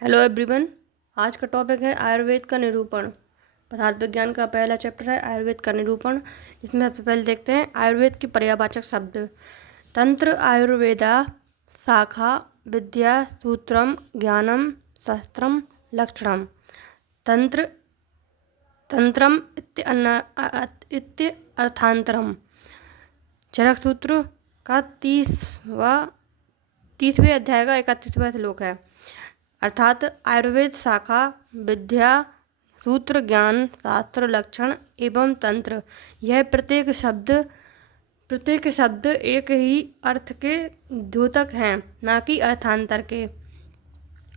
Hello everyone. आज का topic है आयुर्वेद का निरूपण। पदार्थ विज्ञान का पहला चैप्टर है आयुर्वेद का निरूपण। इसमें सबसे पहले देखते हैं आयुर्वेद के पर्यायवाचक शब्द। तंत्र आयुर्वेदा शाखा विद्या सूत्रम ज्ञानम शास्त्रम लक्षणम। तंत्र तंत्रम इत्य अर्थांतरम। चरक सूत्र का 30वें अध्याय का 31वां श्लोक है। अर्थात आयुर्वेद शाखा विद्या सूत्र ज्ञान शास्त्र लक्षण एवं तंत्र, यह प्रत्येक शब्द एक ही अर्थ के द्योतक हैं, न कि अर्थांतर के।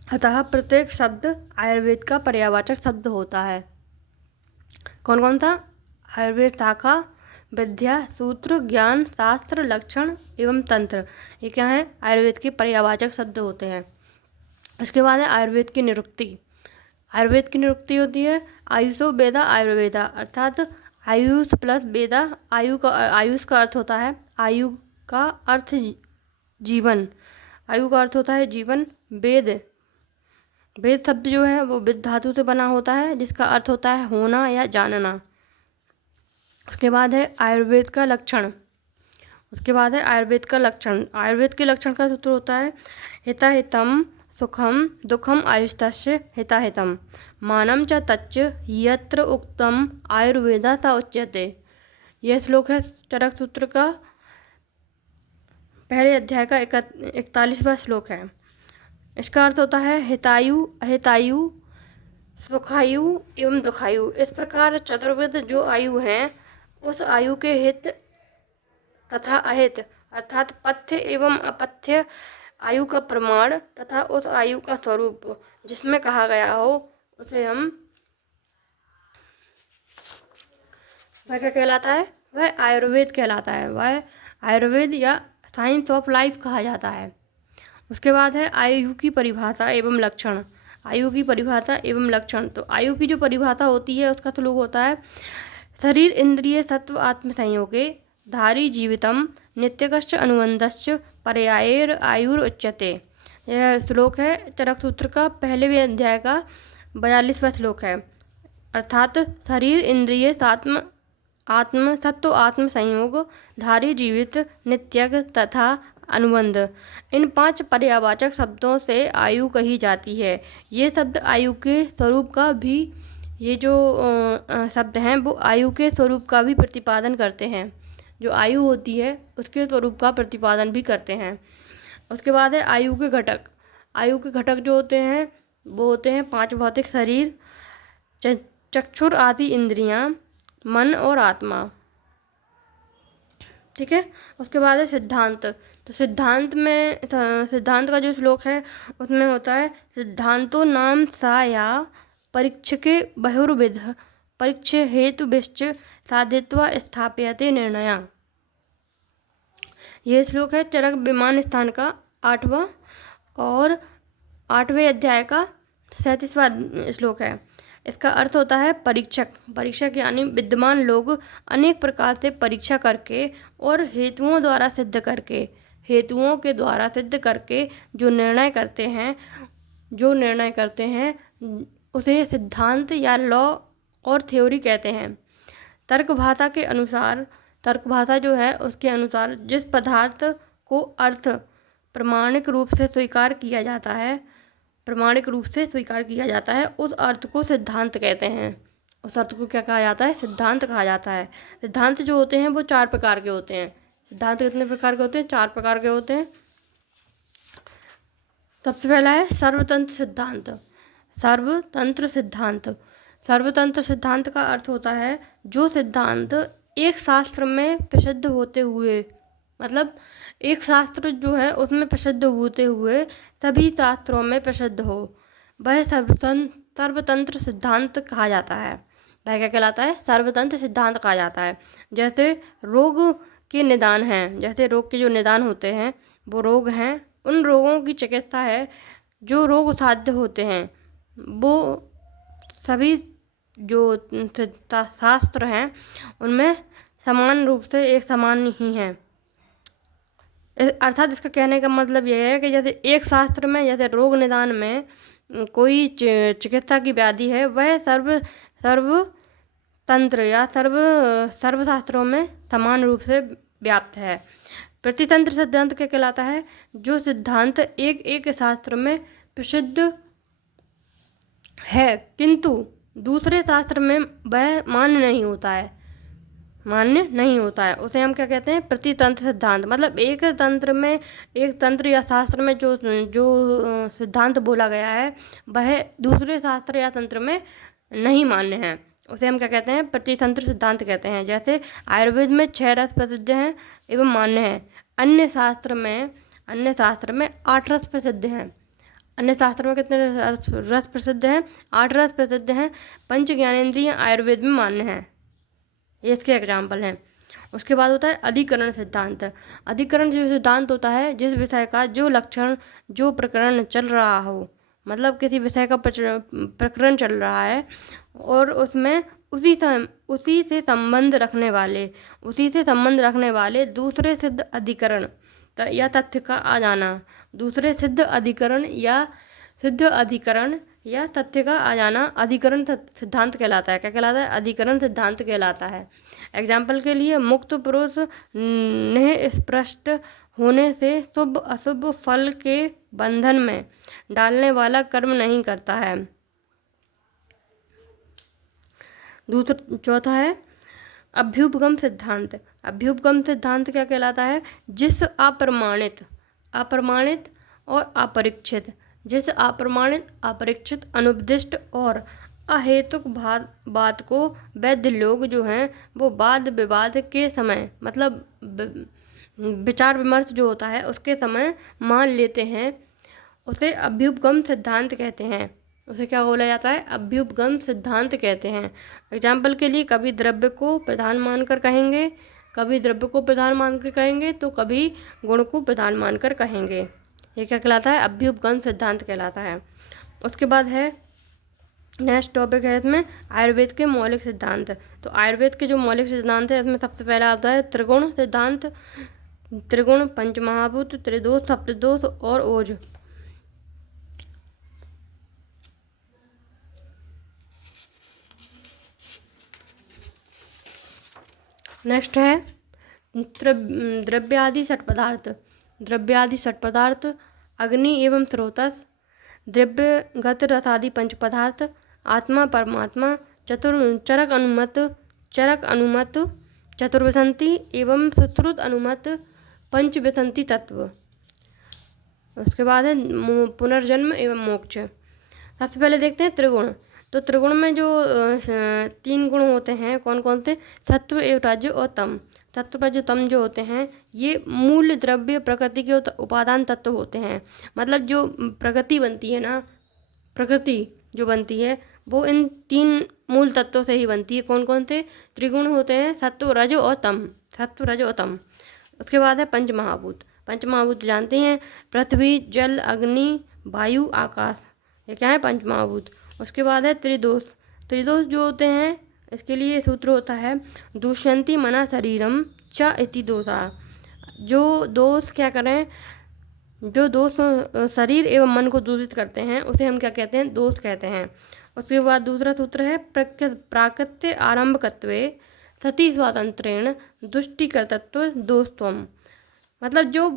अतः प्रत्येक शब्द आयुर्वेद का पर्यायवाचक शब्द होता है। कौन कौन था? आयुर्वेद शाखा विद्या सूत्र ज्ञान शास्त्र लक्षण एवं तंत्र, ये क्या है? आयुर्वेद के पर्यायवाचक शब्द होते हैं। इसके बाद है आयुर्वेद की निरुक्ति। आयुर्वेद की निरुक्ति होती है आयुषो वेदा आयुर्वेदा, अर्थात आयुष प्लस वेदा। आयुष का अर्थ होता है आयु का अर्थ जीवन, आयु का अर्थ होता है जीवन। वेद शब्द जो है वो विद धातु से बना होता है, जिसका अर्थ होता है होना या जानना। उसके बाद है आयुर्वेद का लक्षण। आयुर्वेद के लक्षण का सूत्र होता है हिताहितम सुखम दुखम आयुस्तस्य हिताहितम मानम च तच्च यत्र उक्तम आयुर्वेदा सा उच्यते। यह श्लोक है चरक सूत्र का पहले अध्याय का 41वां श्लोक है। इसका अर्थ होता है हितायु अहितायु सुखायु एवं दुखायु। इस प्रकार चतुर्विध जो आयु हैं, उस आयु के हित तथा अहित अर्थात पथ्य एवं अपथ्य आयु का प्रमाण तथा उस आयु का स्वरूप जिसमें कहा गया हो, उसे हम वह क्या कहलाता है? वह आयुर्वेद कहलाता है। वह आयुर्वेद या साइंस ऑफ लाइफ कहा जाता है। उसके बाद है आयु की परिभाषा एवं लक्षण। आयु की परिभाषा एवं लक्षण, तो आयु की जो परिभाषा होती है उसका श्लोक होता है शरीर इंद्रिय सत्व आत्म संयोगे धारी जीवितम नित्यकश्च अनुबंधश्च पर्यायर आयुर उच्यते। यह श्लोक है चरक सूत्र का पहले अध्याय का 42वां श्लोक है। अर्थात शरीर इंद्रिय आत्म सत्व आत्म संयोग धारी जीवित नित्यक तथा अनुबंध, इन 5 पर्यायवाचक शब्दों से आयु कही जाती है। ये शब्द आयु के स्वरूप का भी, ये जो शब्द हैं वो आयु के स्वरूप का भी प्रतिपादन करते हैं। जो आयु होती है उसके स्वरूप का प्रतिपादन भी करते हैं। उसके बाद है आयु के घटक। आयु के घटक जो होते हैं वो होते हैं 5 भौतिक शरीर, चक्षुर आदि इंद्रियां, मन और आत्मा। ठीक है। उसके बाद है सिद्धांत। तो सिद्धांत का जो श्लोक है उसमें होता है सिद्धांतो नाम सा या परीक्षके बहुर्विध परीक्ष हेतुभिश्च साधित्वा स्थाप्यते निर्णया। यह श्लोक है चरक विमान स्थान का 8वां और 8वें अध्याय का 37वां श्लोक है। इसका अर्थ होता है परीक्षक यानी विद्वान लोग अनेक प्रकार से परीक्षा करके और हेतुओं के द्वारा सिद्ध करके जो निर्णय करते हैं उसे सिद्धांत या लॉ और थ्योरी कहते हैं। तर्क भाषा जो है उसके अनुसार जिस पदार्थ को अर्थ प्रामाणिक रूप से स्वीकार किया जाता है उस अर्थ को सिद्धांत कहते हैं। उस अर्थ को क्या कहा जाता है? सिद्धांत कहा जाता है। सिद्धांत जो होते हैं वो 4 प्रकार के होते हैं। सिद्धांत कितने प्रकार के होते हैं? 4 प्रकार के होते हैं। सबसे पहला है सर्वतंत्र सिद्धांत का अर्थ होता है जो सिद्धांत एक शास्त्र में प्रसिद्ध होते हुए, मतलब एक शास्त्र जो है उसमें प्रसिद्ध होते हुए सभी शास्त्रों में प्रसिद्ध हो, वह सर्वतंत्र सिद्धांत कहा जाता है। वह क्या कहलाता है? सर्वतंत्र सिद्धांत कहा जाता है। जैसे रोग के निदान हैं, जैसे रोग के जो निदान होते हैं वो रोग हैं, उन रोगों की चिकित्सा है जो रोग साध्य होते हैं, वो सभी जो शास्त्र हैं उनमें समान रूप से एक समान ही हैं। अर्थात इसका कहने का मतलब यह है कि जैसे एक शास्त्र में, जैसे रोग निदान में कोई चिकित्सा की व्याधि है वह सर्वतंत्र या सर्वशास्त्रों में समान रूप से व्याप्त है। प्रतितंत्र सिद्धांत क्या कहलाता है? जो सिद्धांत एक एक शास्त्र में प्रसिद्ध है किंतु दूसरे शास्त्र में वह मान्य नहीं होता है, उसे हम क्या कहते हैं? प्रतितंत्र सिद्धांत। मतलब एक तंत्र या शास्त्र में जो सिद्धांत बोला गया है वह दूसरे शास्त्र या तंत्र में नहीं मान्य है, उसे हम क्या कहते हैं? प्रतितंत्र सिद्धांत कहते हैं। जैसे आयुर्वेद में 6 रस प्रसिद्ध हैं एवं मान्य हैं। अन्य शास्त्र में 8 रस प्रसिद्ध हैं। अन्य शास्त्रों में कितने रस प्रसिद्ध हैं? 8 रस प्रसिद्ध हैं। पंच ज्ञानेंद्रिय आयुर्वेद में मान्य हैं। ये इसके एग्जाम्पल हैं। उसके बाद होता है अधिकरण सिद्धांत। अधिकरण जो सिद्धांत होता है जिस विषय का जो लक्षण जो प्रकरण चल रहा हो, मतलब किसी विषय का प्रकरण चल रहा है और उसमें उसी से संबंध रखने वाले दूसरे सिद्ध अधिकरण या तथ्य का आ जाना। दूसरे सिद्ध अधिकरण या तथ्य का आ जाना अधिकरण सिद्धांत कहलाता है। क्या कहलाता है? अधिकरण सिद्धांत कहलाता है। एग्जाम्पल के लिए मुक्त पुरुष ने स्पष्ट होने से शुभ अशुभ फल के बंधन में डालने वाला कर्म नहीं करता है। चौथा है अभ्युपगम सिद्धांत। अभ्युपगम सिद्धांत क्या कहलाता है? जिस अप्रमाणित और अपरीक्षित अनुपदिष्ट और अहेतुक बात को वैद्य लोग जो हैं वो वाद विवाद के समय, मतलब विचार विमर्श जो होता है उसके समय मान लेते हैं, उसे अभ्युपगम सिद्धांत कहते हैं। उसे क्या बोला जाता है? अभ्युपगम सिद्धांत कहते हैं। एग्जाम्पल के लिए कभी द्रव्य को प्रधान मानकर कहेंगे तो कभी गुण को प्रधान मानकर कहेंगे। ये क्या कहलाता है? अभ्युपगम सिद्धांत कहलाता है। उसके बाद है नेक्स्ट टॉपिक है इसमें आयुर्वेद के मौलिक सिद्धांत। तो आयुर्वेद के जो मौलिक सिद्धांत है इसमें सबसे पहला आता है त्रिगुण सिद्धांत। त्रिगुण, पंचमहाभूत, त्रिदोष, सप्तदोष और ओज। नेक्स्ट है द्रव्यादि षट पदार्थ, अग्नि एवं स्रोतस, द्रव्यगत रसादि पंच पदार्थ, आत्मा परमात्मा, चरक अनुमत, चतुर्विंशति एवं सुश्रुत अनुमत पंचविंशति तत्व। उसके बाद है पुनर्जन्म एवं मोक्ष। सबसे पहले देखते हैं त्रिगुण। तो त्रिगुण में जो 3 गुण होते हैं कौन कौन से? सत्व एवं रज और तम। सत्व रज तम जो होते हैं ये मूल द्रव्य प्रकृति के उपादान तत्व होते हैं। मतलब जो प्रकृति जो बनती है वो इन 3 मूल तत्वों से ही बनती है। कौन कौन से? त्रिगुण होते हैं सत्व रज और तम। उसके बाद है पंचमहाभूत जानते हैं, पृथ्वी, जल, अग्नि, वायु, आकाश, ये क्या है? पंचमहाभूत। उसके बाद है त्रिदोष जो होते हैं इसके लिए सूत्र होता है दूष्यंति मना शरीरम च इति दोषा। जो दोष क्या करें? जो दोष शरीर एवं मन को दूषित करते हैं उसे हम क्या कहते हैं? दोष कहते हैं। उसके बाद दूसरा सूत्र है प्राकृत्य आरंभकत्वे सती स्वातंत्रेण दुष्टिकर्तत्व दोषत्वम। मतलब जो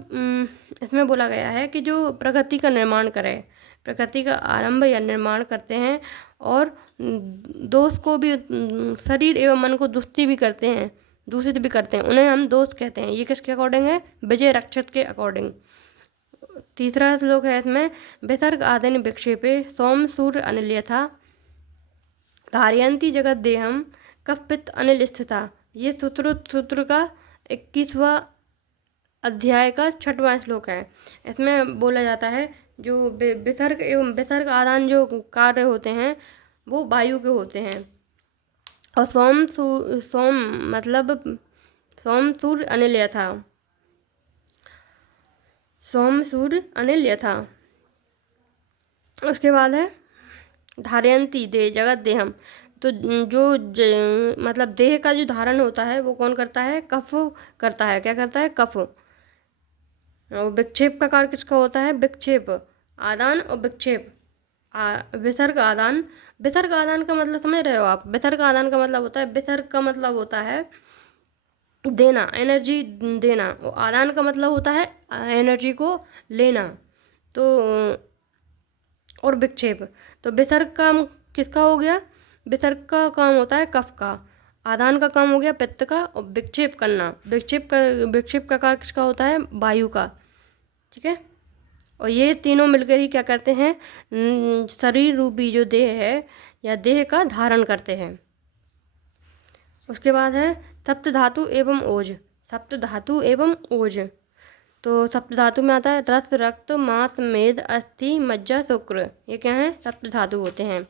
इसमें बोला गया है कि जो प्रकृति का निर्माण करे, प्रकृति का आरंभ या निर्माण करते हैं और दोष को भी शरीर एवं मन को दूषित भी करते हैं, उन्हें हम दोष कहते हैं। ये किसके अकॉर्डिंग है? विजय रक्षक के अकॉर्डिंग। तीसरा श्लोक है इसमें विसर्ग आदिन विक्षेपे सोम सूर्य अनिल यथा धारयन्ति जगत देहम कफ पित्त अनिल स्थिता। ये सूत्र का 21वां अध्याय का 6वां श्लोक है। इसमें बोला जाता है जो विसर्ग आदान जो कार्य होते हैं वो वायु के होते हैं। और सोम सूर्य अनिल यथा। उसके बाद है धारयन्ति दे जगत देहम। तो जो मतलब देह का जो धारण होता है वो कौन करता है? कफ करता है। क्या करता है? कफ। और विक्षेप का कार्य किसका होता है? विक्षेप, आदान और विक्षेप। विसर्ग आदान। विसर्ग आदान का मतलब समझ रहे हो आप? विसर्ग आदान का मतलब होता है, विसर्ग का मतलब होता है देना, एनर्जी देना, और आदान का मतलब होता है एनर्जी को लेना। तो और विक्षेप, तो विसर्ग काम किसका हो गया? विसर्ग का काम होता है कफ का, आदान का काम हो गया पित्त का, और विक्षेप करना, विक्षेप का कार्य किसका होता है? वायु का। ठीक है, और ये तीनों मिलकर ही क्या करते हैं? शरीर रूपी जो देह है या देह का धारण करते हैं। उसके बाद है सप्त धातु एवं ओज। सप्त धातु एवं ओज, तो सप्त धातु में आता है रस, रक्त, मांस, मेद, अस्थि, मज्जा, शुक्र। ये क्या है? सप्त धातु होते हैं।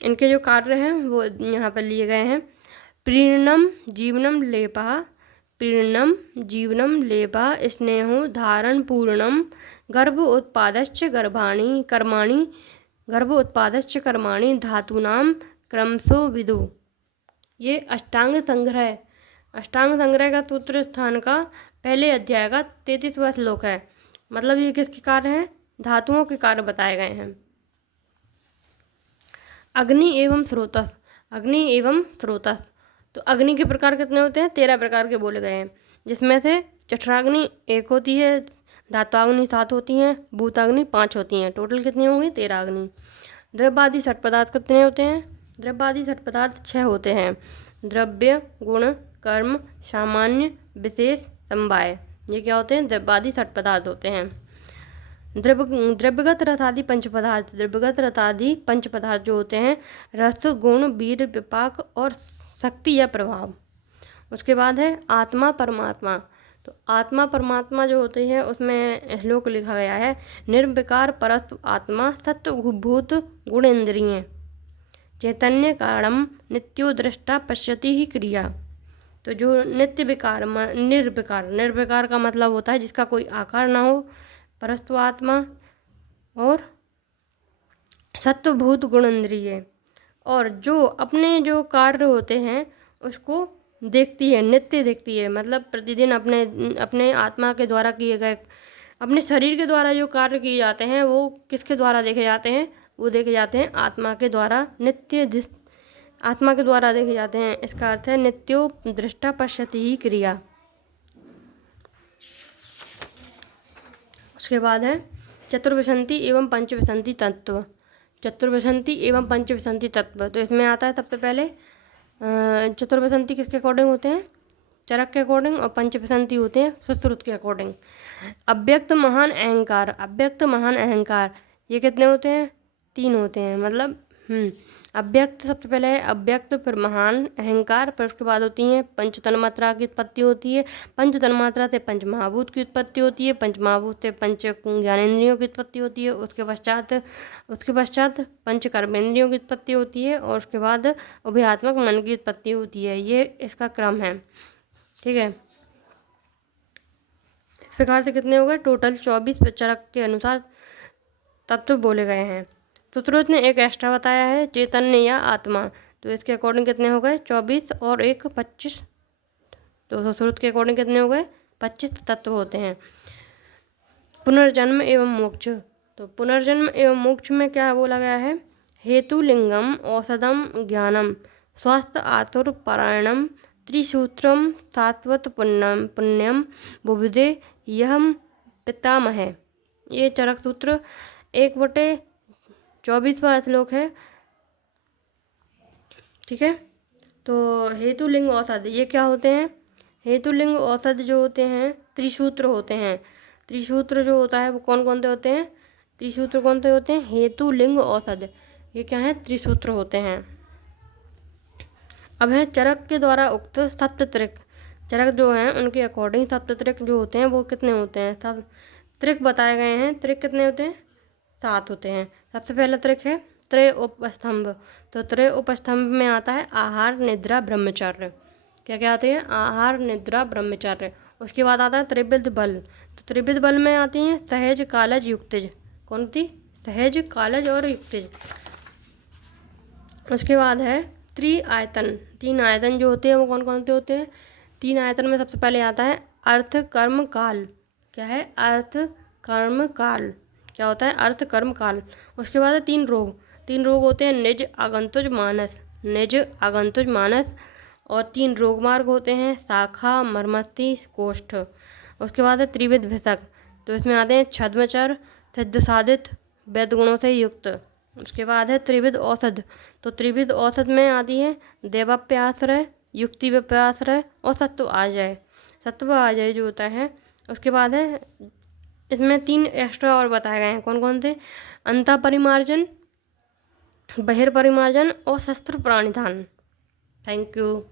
इनके जो कार्य हैं वो यहाँ पर लिए गए हैं। प्रीणम जीवनम लेपा, प्रीणम जीवनम लेपा, स्नेहो धारण पूर्णम, गर्भ उत्पादश्च गर्भाणि कर्माणि, गर्भ उत्पादश्च कर्माणि धातूनाम क्रमशो विदु। ये अष्टांग संग्रह, अष्टांग संग्रह का सूत्र स्थान का पहले अध्याय का 33वां श्लोक है। मतलब ये किसके कार्य हैं? धातुओं के कार्य बताए गए हैं। अग्नि एवं स्रोतस, अग्नि एवं स्रोतस, तो अग्नि के प्रकार कितने होते हैं? 13 प्रकार के बोले गए हैं, जिसमें से जठराग्नि 1 होती है, धात्वाग्नि 7 होती हैं, भूताग्नि 5 होती हैं। टोटल कितनी होंगी? 13 अग्नि। द्रव्यादि सठ पदार्थ कितने होते हैं? द्रव्यादि सठ पदार्थ 6 होते हैं। द्रव्य, गुण, कर्म, सामान्य, विशेष, समवाय, ये क्या होते हैं? द्रव्यादि सठ पदार्थ होते हैं। द्रव्यगत रसादि पंच पदार्थ, द्रव्यगत रसादि पंच पदार्थ जो होते हैं रस, गुण, वीर, विपाक और शक्ति या प्रभाव। उसके बाद है आत्मा परमात्मा, तो आत्मा परमात्मा जो होते हैं उसमें श्लोक लिखा गया है, निर्विकार परस्तु आत्मा सत्वभूत गुणेन्द्रिय चैतन्य कारणम नित्यो दृष्टा पश्यति ही क्रिया। तो जो नित्य विकार, निर्विकार, निर्विकार का मतलब होता है जिसका कोई आकार ना हो, परस्तु आत्मा, और सत्वभूत गुणेन्द्रिय, और जो अपने जो कार्य होते हैं उसको देखती है, नित्य देखती है, मतलब प्रतिदिन अपने अपने आत्मा के द्वारा किए गए, अपने शरीर के द्वारा जो कार्य किए जाते हैं वो किसके द्वारा देखे जाते हैं? वो देखे जाते हैं आत्मा के द्वारा, नित्य आत्मा के द्वारा देखे जाते हैं। इसका अर्थ है नित्यो दृष्टा पश्यति ही क्रिया। उसके बाद है चतुर्विंशति एवं पंचविंशति तत्व। चतुर्विंशति एवं पंचविंशति तत्व, तो इसमें आता है सबसे पहले चतुर्विंशति किसके अकॉर्डिंग होते हैं? चरक के अकॉर्डिंग, और पंचविंशति होते हैं सुश्रुत के अकॉर्डिंग। अव्यक्त महान अहंकार, अव्यक्त महान अहंकार, ये कितने होते हैं? 3 होते हैं। मतलब अव्यक्त सबसे पहले है अव्यक्त, फिर महान अहंकार, फिर उसके बाद होती हैं पंच तन्मात्रा की उत्पत्ति होती है, पंच तन्मात्रा से पंच महाभूत की उत्पत्ति होती है, पंच महाभूत से पंच ज्ञानेंद्रियों की उत्पत्ति होती है, उसके पश्चात पंच कर्मेंद्रियों की उत्पत्ति होती है, और उसके बाद उभयात्मक मन की उत्पत्ति होती है। ये इसका क्रम है। ठीक है, इस प्रकार से कितने हो गए? टोटल 24 चरक के अनुसार तत्व बोले गए हैं। सुश्रुत ने एक एक्स्ट्रा बताया है, चैतन्य या आत्मा, तो इसके अकॉर्डिंग कितने हो गए? 24 और 1 25, तो सुश्रुत के अकॉर्डिंग कितने हो गए? 25 तत्व होते हैं। पुनर्जन्म एवं मोक्ष, तो पुनर्जन्म एवं मोक्ष में क्या बोला गया है? हेतु लिंगम औषधम ज्ञानम स्वास्थ्य आतुर पारायणम त्रिसूत्रम सात्वत पुण्यम बुभुदे यह पितामह। ये चरक सूत्र 1/24वां श्लोक है। ठीक है, तो हेतुलिंग औषध ये क्या होते हैं? हेतुलिंग औषध जो होते हैं त्रिसूत्र होते हैं। त्रिसूत्र जो होता है वो कौन कौन से होते हैं? त्रिसूत्र कौन से होते हैं? हेतुलिंग औषध, ये क्या है? त्रिसूत्र होते हैं। अब है चरक के द्वारा उक्त सप्तत्रिक। चरक जो हैं उनके अकॉर्डिंग सप्तत्रिक जो होते हैं वो कितने होते हैं? सब त्रिक बताए गए हैं। त्रिक कितने होते हैं? 7 होते हैं। सबसे पहला त्रिक है त्रय उपस्तंभ, तो त्रय उपस्तंभ में आता है आहार, निद्रा, ब्रह्मचर्य। क्या क्या आते हैं? आहार, निद्रा, ब्रह्मचर्य। उसके बाद आता है त्रिविध बल, तो त्रिविध बल में आती हैं सहज, कालज, युक्तिज। कौन सी? सहज, कालज और युक्तिज। उसके बाद है त्रिआयतन। 3 आयतन जो होते हैं वो कौन कौन से होते हैं? 3 आयतन में सबसे पहले आता है अर्थ, कर्म, काल। क्या है? अर्थ, कर्म काल, क्या होता है? अर्थ कर्म काल। उसके बाद है तीन रोग होते हैं निज आगंतुज मानस, निज आगंतुज मानस, और तीन रोग मार्ग होते हैं शाखा मर्मस्थि कोष्ठ। उसके बाद है त्रिविध भिषक, तो इसमें आते हैं छद्मचर, सिद्ध साधित, वैद गुणों से युक्त। उसके बाद है त्रिविध औषध, तो त्रिविध औषध में आती है देवाप्याश्रय, युक्ति व्याप्याश्रय और सत्व आ जाए जो होता है। उसके बाद है इसमें तीन एक्स्ट्रा और बताए गए हैं, कौन कौन थे? अंतःपरिमार्जन, बहिर्परिमार्जन और शस्त्र प्राणिधान। Thank you.